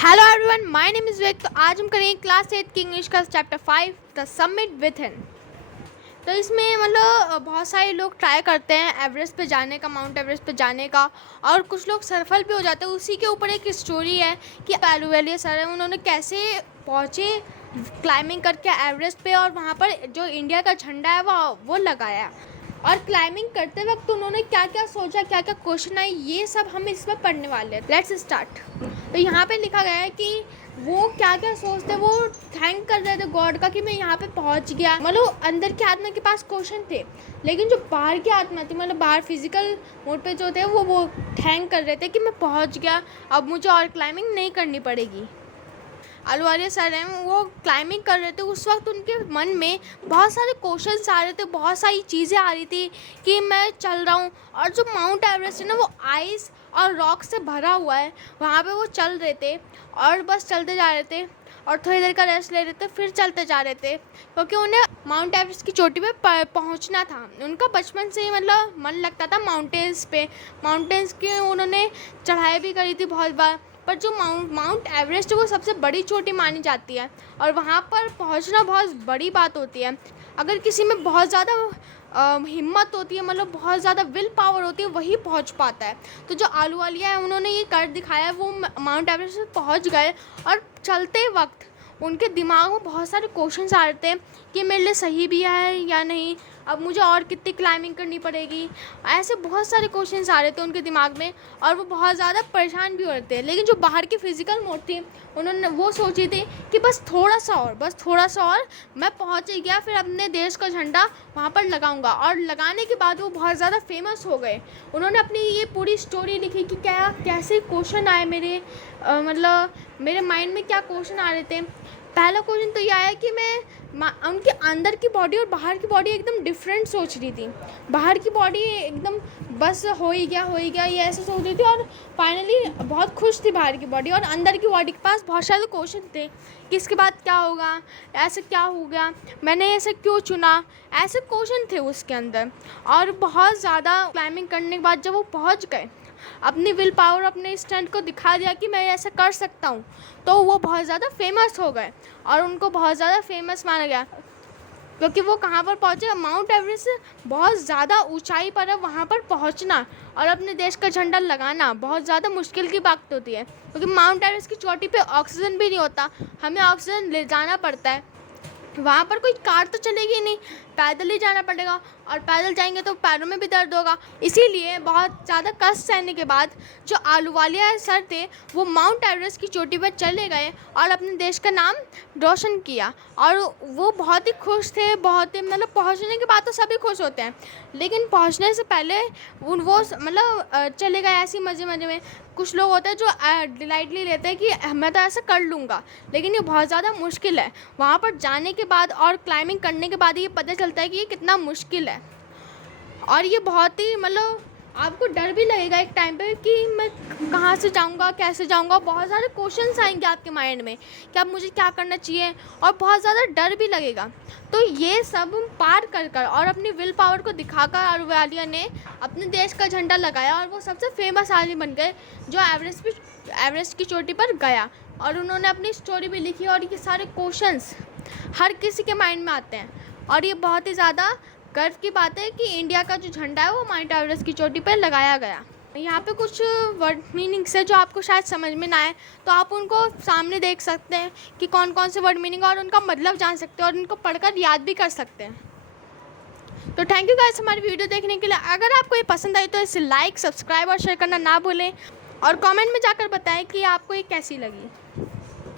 Hello everyone, my name is Vik. तो आज हम करेंगे क्लास 8 की इंग्लिश का चैप्टर 5 द समिट विथिन। तो इसमें मतलब बहुत सारे लोग ट्राई करते हैं एवरेस्ट पे जाने का, माउंट एवरेस्ट पे जाने का, और कुछ लोग सफल भी हो जाते हैं। उसी के ऊपर एक स्टोरी है कि अहलुवालिया सर हैं, उन्होंने कैसे पहुँचे क्लाइंबिंग करके एवरेस्ट पे, और वहाँ पर जो इंडिया का झंडा है वो लगाया। और क्लाइंबिंग करते वक्त उन्होंने क्या क्या सोचा, क्या क्या क्वेश्चन आए, ये सब हम इसमें पढ़ने वाले हैं। Let's start. तो यहाँ पे लिखा गया है कि वो क्या क्या सोचते, वो थैंक कर रहे थे गॉड का कि मैं यहाँ पे पहुँच गया। मतलब अंदर की आत्मा के पास क्वेश्चन थे, लेकिन जो बाहर की आत्मा थी, मतलब बाहर फिजिकल मोड पे जो थे, वो थैंक कर रहे थे कि मैं पहुँच गया, अब मुझे और क्लाइंबिंग नहीं करनी पड़ेगी। अहलुवालिया सर हैं, वो क्लाइंबिंग कर रहे थे। उस वक्त उनके मन में बहुत सारे क्वेश्चंस आ रहे थे, बहुत सारी चीज़ें आ रही थी कि मैं चल रहा हूँ, और जो माउंट एवरेस्ट है ना, वो आइस और रॉक से भरा हुआ है। वहाँ पे वो चल रहे थे और बस चलते जा रहे थे, और थोड़ी देर का रेस्ट ले रहे थे, फिर चलते जा रहे थे, क्योंकि उन्हें माउंट एवरेस्ट की चोटी पे पहुँचना था। उनका बचपन से ही मतलब मन लगता था माउंटेन्स पे। माउंटेन्स की उन्होंने चढ़ाई भी करी थी बहुत बार, पर जो माउंट एवरेस्ट है वो सबसे बड़ी चोटी मानी जाती है, और वहाँ पर पहुँचना बहुत बड़ी बात होती है। अगर किसी में बहुत ज़्यादा हिम्मत होती है, मतलब बहुत ज़्यादा विल पावर होती है, वही पहुँच पाता है। तो जो अहलुवालिया है, उन्होंने ये कर दिखाया। वो माउंट एवरेस्ट पे पहुँच गए, और चलते वक्त उनके दिमाग में बहुत सारे क्वेश्चंस आ रहे थे कि मेरे लिए सही भी है या नहीं, अब मुझे और कितनी क्लाइंबिंग करनी पड़ेगी। ऐसे बहुत सारे क्वेश्चंस आ रहे थे उनके दिमाग में, और वो बहुत ज़्यादा परेशान भी हो रहे थे। लेकिन जो बाहर की फिजिकल मोड थी, उन्होंने वो सोची थी कि बस थोड़ा सा और मैं पहुँच ही गया, फिर अपने देश का झंडा वहाँ पर लगाऊंगा। और लगाने के बाद वो बहुत ज़्यादा फेमस हो गए। उन्होंने अपनी ये पूरी स्टोरी लिखी कि क्या कैसे क्वेश्चन आए मेरे मतलब मेरे माइंड में क्या क्वेश्चन आ रहे थे। पहला क्वेश्चन तो यह आया कि मैं उनके अंदर की बॉडी और बाहर की बॉडी एकदम डिफरेंट सोच रही थी। बाहर की बॉडी एकदम बस हो ही गया ये ऐसे सोच रही थी, और फाइनली बहुत खुश थी बाहर की बॉडी। और अंदर की बॉडी के पास बहुत सारे क्वेश्चन थे कि इसके बाद क्या होगा, ऐसे क्या हो गया, मैंने ऐसे क्यों चुना, ऐसे क्वेश्चन थे उसके अंदर। और बहुत ज़्यादा क्लाइंबिंग करने के बाद जब वो पहुँच गए, अपनी विल पावर, अपने स्ट्रेंथ को दिखा दिया कि मैं ऐसा कर सकता हूँ, तो वो बहुत ज़्यादा फेमस हो गए, और उनको बहुत ज़्यादा फेमस माना गया। क्योंकि वो कहाँ पर पहुँचे, माउंट एवरेस्ट बहुत ज़्यादा ऊंचाई पर है। वहाँ पर पहुँचना और अपने देश का झंडा लगाना बहुत ज़्यादा मुश्किल की बात होती है, क्योंकि माउंट एवरेस्ट की चोटी पे ऑक्सीजन भी नहीं होता, हमें ऑक्सीजन ले जाना पड़ता है। वहाँ पर कोई कार तो चलेगी नहीं, पैदल ही जाना पड़ेगा, और पैदल जाएंगे तो पैरों में भी दर्द होगा। इसीलिए बहुत ज़्यादा कष्ट सहने के बाद जो अहलुवालिया सर थे, वो माउंट एवरेस्ट की चोटी पर चले गए और अपने देश का नाम रोशन किया। और वो बहुत ही खुश थे, बहुत ही मतलब पहुँचने के बाद तो सभी खुश होते हैं, लेकिन पहुँचने से पहले वो मतलब चले गए ऐसे मज़े में। कुछ लोग होते हैं जो डिलाइटली लेते हैं कि मैं तो ऐसा कर लूँगा, लेकिन ये बहुत ज़्यादा मुश्किल है। वहाँ पर जाने के बाद और क्लाइंबिंग करने के बाद ये पता चलता है कि ये कितना मुश्किल है, और ये बहुत ही मतलब आपको डर भी लगेगा एक टाइम पे कि मैं कहाँ से जाऊँगा, कैसे जाऊँगा। बहुत सारे क्वेश्चंस आएंगे आपके माइंड में कि अब मुझे क्या करना चाहिए, और बहुत ज़्यादा डर भी लगेगा। तो ये सब पार कर और अपनी विल पावर को दिखाकर अहलुवालिया ने अपने देश का झंडा लगाया, और वो सबसे फेमस आदमी बन गए जो एवरेस्ट की चोटी पर गया। और उन्होंने अपनी स्टोरी भी लिखी, और ये सारे क्वेश्चंस हर किसी के माइंड में आते हैं, और ये बहुत ही ज़्यादा गर्व की बात है कि इंडिया का जो झंडा है वो माउंट एवरेस्ट की चोटी पर लगाया गया। यहाँ पे कुछ वर्ड मीनिंग्स है जो आपको शायद समझ में ना आए, तो आप उनको सामने देख सकते हैं कि कौन कौन से वर्ड मीनिंग, और उनका मतलब जान सकते हैं, और उनको पढ़कर याद भी कर सकते हैं। तो थैंक यू गाइस हमारी वीडियो देखने के लिए। अगर आपको ये पसंद आई तो इसे लाइक, सब्सक्राइब और शेयर करना ना भूलें, और कमेंट में जाकर बताएं कि आपको ये कैसी लगी।